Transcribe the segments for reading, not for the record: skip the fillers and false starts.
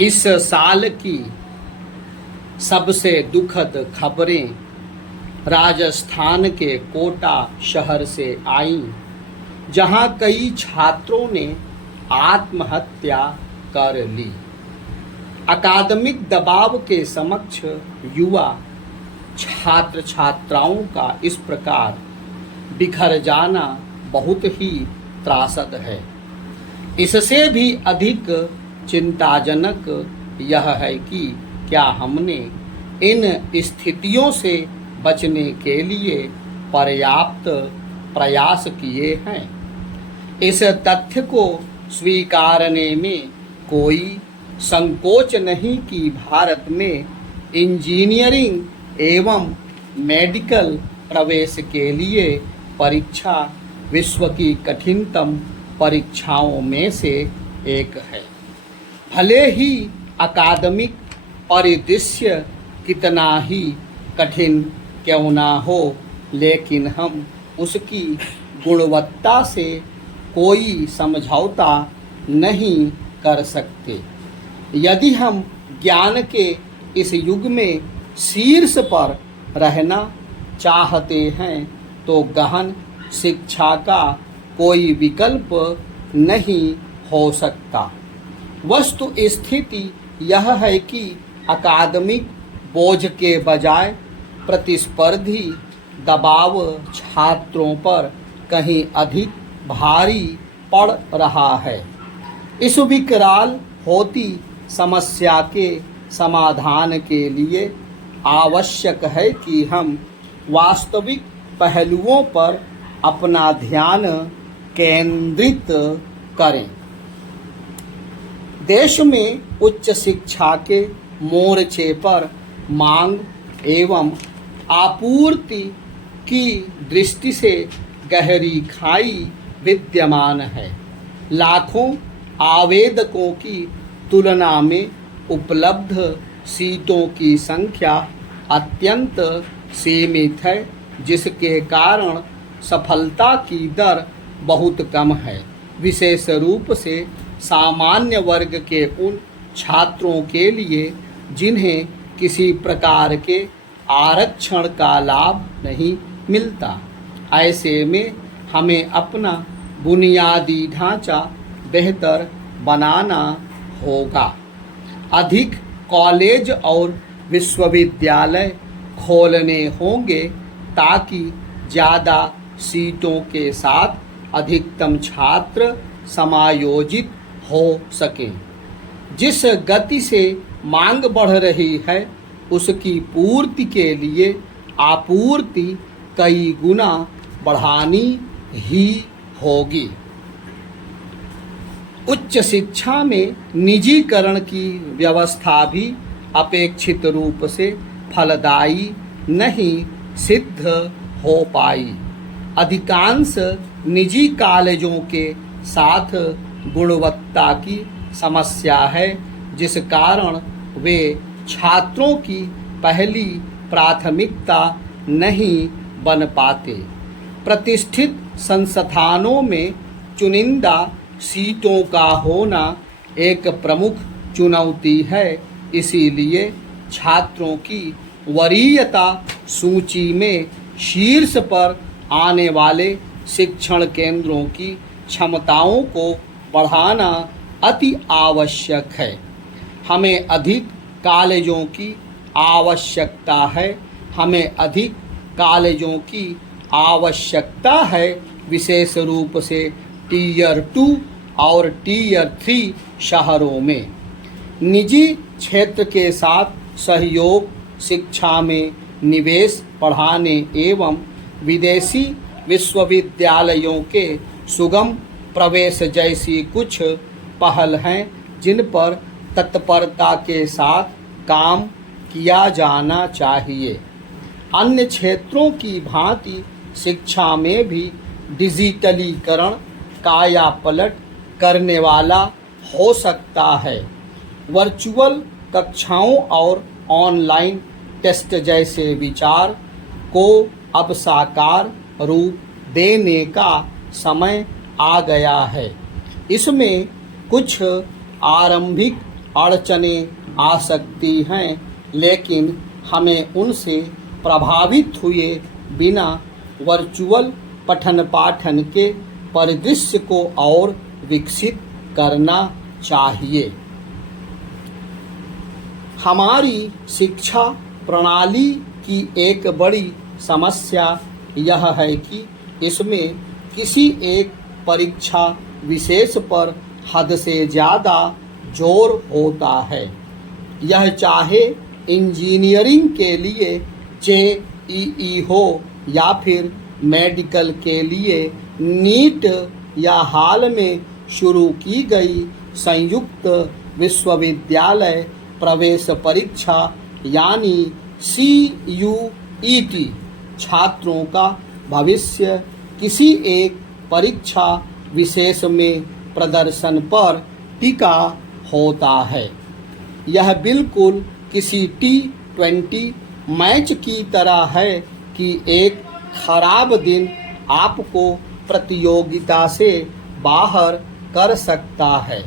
इस साल की सबसे दुखद खबरें राजस्थान के कोटा शहर से आईं, जहां कई छात्रों ने आत्महत्या कर ली। अकादमिक दबाव के समक्ष युवा छात्र छात्राओं का इस प्रकार बिखर जाना बहुत ही त्रासद है। इससे भी अधिक चिंताजनक यह है कि क्या हमने इन स्थितियों से बचने के लिए पर्याप्त प्रयास किए हैं। इस तथ्य को स्वीकारने में कोई संकोच नहीं कि भारत में इंजीनियरिंग एवं मेडिकल प्रवेश के लिए परीक्षा विश्व की कठिनतम परीक्षाओं में से एक है। भले ही अकादमिक परिदृश्य कितना ही कठिन क्यों ना हो, लेकिन हम उसकी गुणवत्ता से कोई समझौता नहीं कर सकते। यदि हम ज्ञान के इस युग में शीर्ष पर रहना चाहते हैं तो गहन शिक्षा का कोई विकल्प नहीं हो सकता। वस्तु स्थिति यह है कि अकादमिक बोझ के बजाय प्रतिस्पर्धी दबाव छात्रों पर कहीं अधिक भारी पड़ रहा है। इस विकराल होती समस्या के समाधान के लिए आवश्यक है कि हम वास्तविक पहलुओं पर अपना ध्यान केंद्रित करें। देश में उच्च शिक्षा के मोर्चे पर मांग एवं आपूर्ति की दृष्टि से गहरी खाई विद्यमान है। लाखों आवेदकों की तुलना में उपलब्ध सीटों की संख्या अत्यंत सीमित है, जिसके कारण सफलता की दर बहुत कम है। विशेष रूप से सामान्य वर्ग के उन छात्रों के लिए जिन्हें किसी प्रकार के आरक्षण का लाभ नहीं मिलता। ऐसे में हमें अपना बुनियादी ढांचा बेहतर बनाना होगा। अधिक कॉलेज और विश्वविद्यालय खोलने होंगे ताकि ज़्यादा सीटों के साथ अधिकतम छात्र समायोजित हो सकें। जिस गति से मांग बढ़ रही है उसकी पूर्ति के लिए आपूर्ति कई गुना बढ़ानी ही होगी। उच्च शिक्षा में निजीकरण की व्यवस्था भी अपेक्षित रूप से फलदायी नहीं सिद्ध हो पाई। अधिकांश निजी कॉलेजों के साथ गुणवत्ता की समस्या है, जिस कारण वे छात्रों की पहली प्राथमिकता नहीं बन पाते। प्रतिष्ठित संस्थानों में चुनिंदा सीटों का होना एक प्रमुख चुनौती है। इसीलिए छात्रों की वरीयता सूची में शीर्ष पर आने वाले शिक्षण केंद्रों की क्षमताओं को बढ़ाना अति आवश्यक है। हमें अधिक कॉलेजों की आवश्यकता है। हमें अधिक कॉलेजों की आवश्यकता है, विशेष रूप से टीयर 2 और टीयर 3 शहरों में। निजी क्षेत्र के साथ सहयोग, शिक्षा में निवेश बढ़ाने एवं विदेशी विश्वविद्यालयों के सुगम प्रवेश जैसी कुछ पहल हैं जिन पर तत्परता के साथ काम किया जाना चाहिए। अन्य क्षेत्रों की भांति शिक्षा में भी डिजिटलीकरण कायापलट करने वाला हो सकता है। वर्चुअल कक्षाओं और ऑनलाइन टेस्ट जैसे विचार को अब साकार रूप देने का समय आ गया है। इसमें कुछ आरंभिक अड़चनें आ सकती हैं, लेकिन हमें उनसे प्रभावित हुए बिना वर्चुअल पठन पाठन के परिदृश्य को और विकसित करना चाहिए। हमारी शिक्षा प्रणाली की एक बड़ी समस्या यह है कि इसमें किसी एक परीक्षा विशेष पर हद से ज़्यादा जोर होता है। यह चाहे इंजीनियरिंग के लिए जेईई हो या फिर मेडिकल के लिए नीट या हाल में शुरू की गई संयुक्त विश्वविद्यालय प्रवेश परीक्षा यानी CUET। छात्रों का भविष्य किसी एक परीक्षा विशेष में प्रदर्शन पर टिका होता है। यह बिल्कुल किसी T20 मैच की तरह है कि एक खराब दिन आपको प्रतियोगिता से बाहर कर सकता है।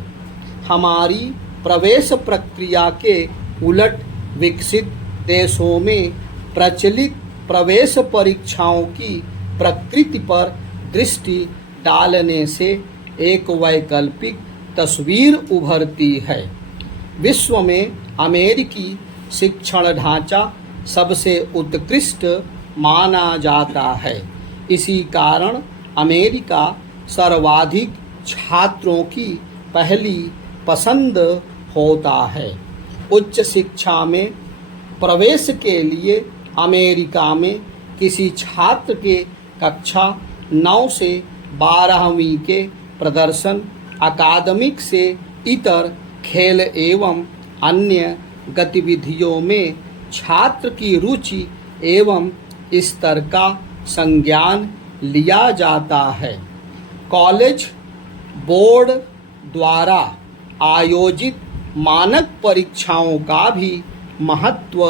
हमारी प्रवेश प्रक्रिया के उलट विकसित देशों में प्रचलित प्रवेश परीक्षाओं की प्रकृति पर दृष्टि डालने से एक वैकल्पिक तस्वीर उभरती है। विश्व में अमेरिकी शिक्षण ढांचा सबसे उत्कृष्ट माना जाता है। इसी कारण अमेरिका सर्वाधिक छात्रों की पहली पसंद होता है। उच्च शिक्षा में प्रवेश के लिए अमेरिका में किसी छात्र के कक्षा 9 से 12वीं के प्रदर्शन, अकादमिक से इतर खेल एवं अन्य गतिविधियों में छात्र की रुचि एवं स्तर का संज्ञान लिया जाता है। कॉलेज बोर्ड द्वारा आयोजित मानक परीक्षाओं का भी महत्व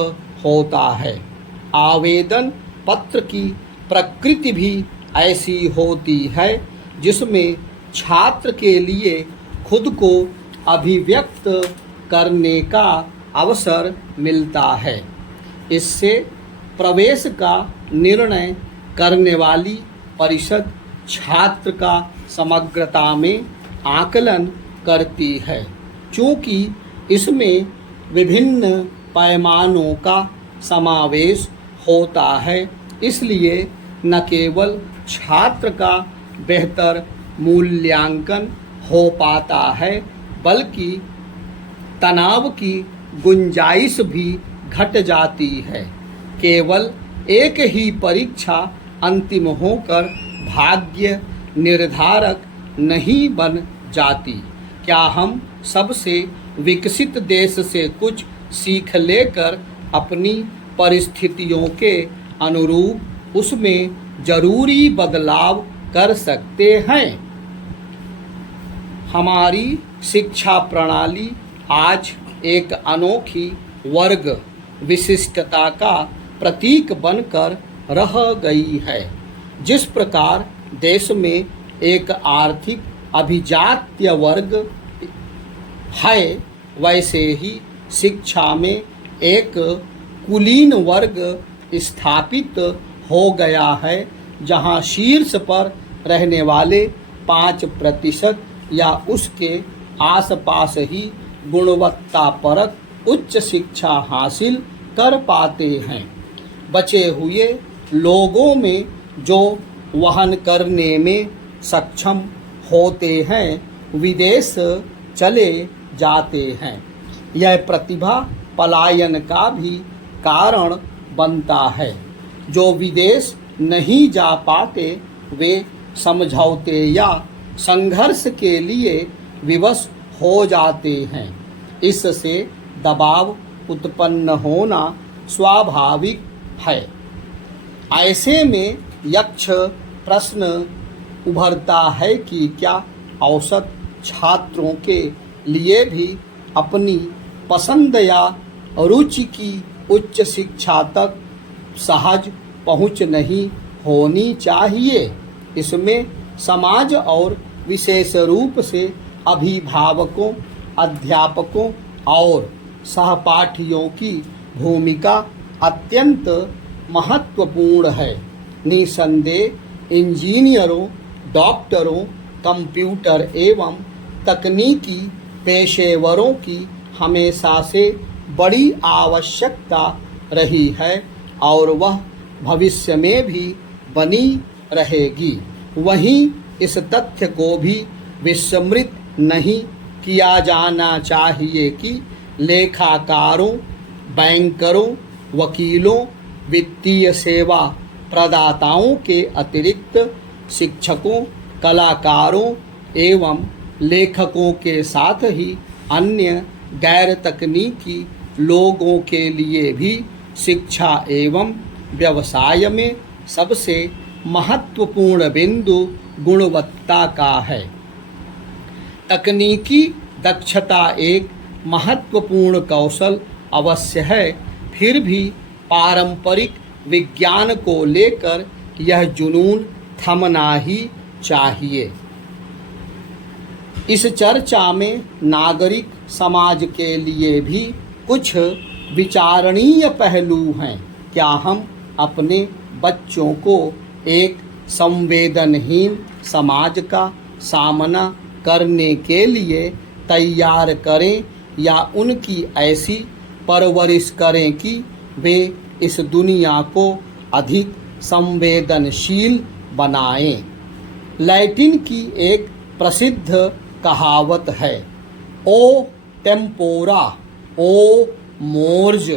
होता है। आवेदन पत्र की प्रकृति भी ऐसी होती है जिसमें छात्र के लिए खुद को अभिव्यक्त करने का अवसर मिलता है। इससे प्रवेश का निर्णय करने वाली परिषद छात्र का समग्रता में आकलन करती है। चूँकि इसमें विभिन्न पैमानों का समावेश होता है, इसलिए न केवल छात्र का बेहतर मूल्यांकन हो पाता है, बल्कि तनाव की गुंजाइश भी घट जाती है। केवल एक ही परीक्षा अंतिम होकर भाग्य निर्धारक नहीं बन जाती। क्या हम सबसे विकसित देश से कुछ सीख लेकर अपनी परिस्थितियों के अनुरूप उसमें जरूरी बदलाव कर सकते हैं? हमारी शिक्षा प्रणाली आज एक अनोखी वर्ग विशिष्टता का प्रतीक बनकर रह गई है। जिस प्रकार देश में एक आर्थिक अभिजात्य वर्ग है, वैसे ही शिक्षा में एक कुलीन वर्ग स्थापित हो गया है, जहां शीर्ष पर रहने वाले 5% या उसके आसपास ही गुणवत्तापरक उच्च शिक्षा हासिल कर पाते हैं। बचे हुए लोगों में जो वहन करने में सक्षम होते हैं विदेश चले जाते हैं। यह प्रतिभा पलायन का भी कारण बनता है। जो विदेश नहीं जा पाते वे समझौते या संघर्ष के लिए विवश हो जाते हैं। इससे दबाव उत्पन्न होना स्वाभाविक है। ऐसे में यक्ष प्रश्न उभरता है कि क्या औसत छात्रों के लिए भी अपनी पसंद या रुचि की उच्च शिक्षा तक सहज पहुंच नहीं होनी चाहिए? इसमें समाज और विशेष रूप से अभिभावकों, अध्यापकों और सहपाठियों की भूमिका अत्यंत महत्वपूर्ण है। निसंदेह इंजीनियरों, डॉक्टरों, कंप्यूटर एवं तकनीकी पेशेवरों की हमेशा से बड़ी आवश्यकता रही है और वह भविष्य में भी बनी रहेगी। वहीं इस तथ्य को भी विस्मृत नहीं किया जाना चाहिए कि लेखाकारों, बैंकरों, वकीलों, वित्तीय सेवा प्रदाताओं के अतिरिक्त शिक्षकों, कलाकारों एवं लेखकों के साथ ही अन्य गैर तकनीकी लोगों के लिए भी शिक्षा एवं व्यवसाय में सबसे महत्वपूर्ण बिंदु गुणवत्ता का है। तकनीकी दक्षता एक महत्वपूर्ण कौशल अवश्य है, फिर भी पारंपरिक विज्ञान को लेकर यह जुनून थमना ही चाहिए। इस चर्चा में नागरिक समाज के लिए भी कुछ विचारणीय पहलू हैं। क्या हम अपने बच्चों को एक संवेदनहीन समाज का सामना करने के लिए तैयार करें या उनकी ऐसी परवरिश करें कि वे इस दुनिया को अधिक संवेदनशील बनाएं? लैटिन की एक प्रसिद्ध कहावत है, ओ टेम्पोरा ओ मोर्ज,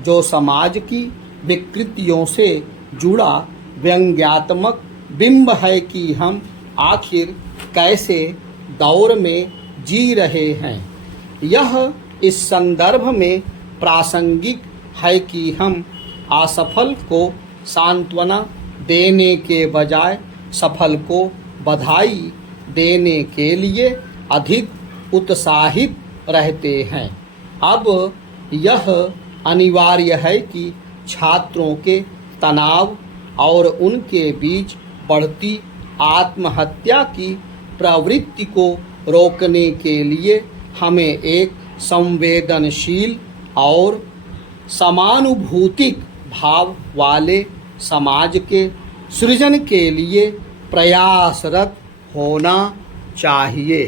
जो समाज की विकृतियों से जुड़ा व्यंग्यात्मक बिंब है कि हम आखिर कैसे दौर में जी रहे हैं। यह इस संदर्भ में प्रासंगिक है कि हम असफल को सांत्वना देने के बजाय सफल को बधाई देने के लिए अधिक उत्साहित रहते हैं। अब यह अनिवार्य है कि छात्रों के तनाव और उनके बीच बढ़ती आत्महत्या की प्रवृत्ति को रोकने के लिए हमें एक संवेदनशील और समानुभूतिक भाव वाले समाज के सृजन के लिए प्रयासरत होना चाहिए।